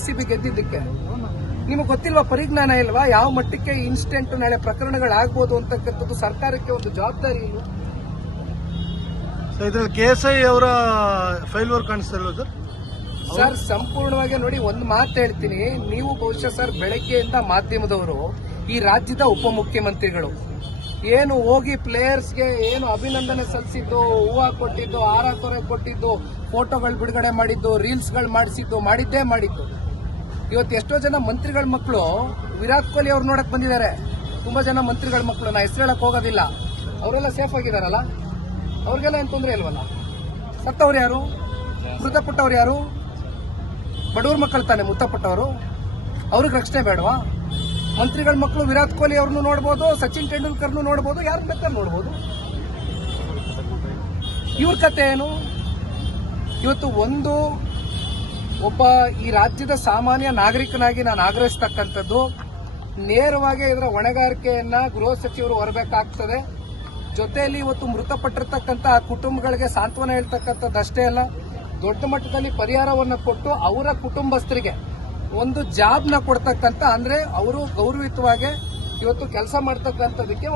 RCB ಗೆದ್ದಿದ್ದಕ್ಕೆ. ನಿಮಗೆ ಗೊತ್ತಿಲ್ವಾ, ಪರಿಜ್ಞಾನ ಇಲ್ವಾ ಯಾವ ಮಟ್ಟಕ್ಕೆ ಇನ್ಸ್ಟೆಂಟ್ ನಾಳೆ ಪ್ರಕರಣಗಳಾಗಬಹುದು ಅಂತಕ್ಕಂಥದ್ದು? ಸರ್ಕಾರಕ್ಕೆ ಒಂದು ಜವಾಬ್ದಾರಿ ಇಲ್ವಾ? ಇದರಲ್ಲಿ KSI ಅವರ ಫೈಲ್ ವರ್ಕ್ ಕಾಣಿಸ್ತಾ ಸರ್? ಸರ್ ಸಂಪೂರ್ಣವಾಗಿ ನೋಡಿ, ಒಂದು ಮಾತು ಹೇಳ್ತೀನಿ, ನೀವು ಬಹುಶಃ ಸರ್ ಬೆಳಗ್ಗೆಯಿಂದ ಮಾಧ್ಯಮದವರು ಈ ರಾಜ್ಯದ ಉಪಮುಖ್ಯಮಂತ್ರಿಗಳು ಏನು ಹೋಗಿ ಪ್ಲೇಯರ್ಸ್ಗೆ ಏನು ಅಭಿನಂದನೆ ಸಲ್ಲಿಸಿದ್ದು, ಹೂವು ಕೊಟ್ಟಿದ್ದು, ಹಾರ ತೊರೆ ಕೊಟ್ಟಿದ್ದು, ಫೋಟೋಗಳು ಬಿಡುಗಡೆ ಮಾಡಿದ್ದು, ರೀಲ್ಸ್ಗಳು ಮಾಡಿದ್ದೇ ಮಾಡಿದ್ದು. ಇವತ್ತು ಎಷ್ಟೋ ಜನ ಮಂತ್ರಿಗಳ ಮಕ್ಕಳು ವಿರಾಟ್ ಕೊಹ್ಲಿ ಅವ್ರು ನೋಡಕ್ ಬಂದಿದ್ದಾರೆ. ತುಂಬಾ ಜನ ಮಂತ್ರಿಗಳ ಮಕ್ಕಳು, ನಾ ಹೆಸರು ಹೇಳಕ್ ಹೋಗೋದಿಲ್ಲ, ಅವರೆಲ್ಲ ಸೇಫ್ ಆಗಿದಾರಲ್ಲ, ಅವ್ರಿಗೆಲ್ಲ ಏನ್ ತೊಂದರೆ ಇಲ್ವಲ್ಲ? ಸತ್ತವ್ರು ಯಾರು? ಮೃತಪಟ್ಟವ್ರು ಯಾರು? ಬಡವ್ರ ಮಕ್ಕಳು ತಾನೆ ಮೃತಪಟ್ಟವರು, ಅವ್ರಿಗೆ ರಕ್ಷಣೆ ಬೇಡವಾ? ಮಂತ್ರಿಗಳ ಮಕ್ಕಳು ವಿರಾಟ್ ಕೊಹ್ಲಿ ಅವ್ರನ್ನು ನೋಡ್ಬೋದು, ಸಚಿನ್ ತೆಂಡೂಲ್ಕರ್ನು ನೋಡ್ಬೋದು, ಯಾರು ಬೇಕಾದ್ರೂ ನೋಡ್ಬೋದು. ಇವ್ರ ಕತೆ ಏನು? ಇವತ್ತು ಒಬ್ಬ ಈ ರಾಜ್ಯದ ಸಾಮಾನ್ಯ ನಾಗರಿಕನಾಗಿ ನಾನು ಆಗ್ರಹಿಸ್ತಕ್ಕಂಥದ್ದು, ನೇರವಾಗಿ ಇದರ ಹೊಣೆಗಾರಿಕೆಯನ್ನ ಗೃಹ ಸಚಿವರು ಹೊರಬೇಕಾಗ್ತದೆ. ಜೊತೆಯಲ್ಲಿ ಇವತ್ತು ಮೃತಪಟ್ಟಿರ್ತಕ್ಕಂಥ ಕುಟುಂಬಗಳಿಗೆ ಸಾಂತ್ವನ ಹೇಳ್ತಕ್ಕಂಥದ್ದಷ್ಟೇ ಅಲ್ಲ, ದೊಡ್ಡ ಮಟ್ಟದಲ್ಲಿ ಪರಿಹಾರವನ್ನು ಕೊಟ್ಟು ಅವರ ಕುಟುಂಬಸ್ಥರಿಗೆ ಒಂದು ಜಾಬ್ನ ಕೊಡ್ತಕ್ಕಂಥ, ಅಂದ್ರೆ ಅವರು ಗೌರವಿತವಾಗಿ ಇವತ್ತು ಕೆಲಸ ಮಾಡ್ತಕ್ಕಂಥದಕ್ಕೆ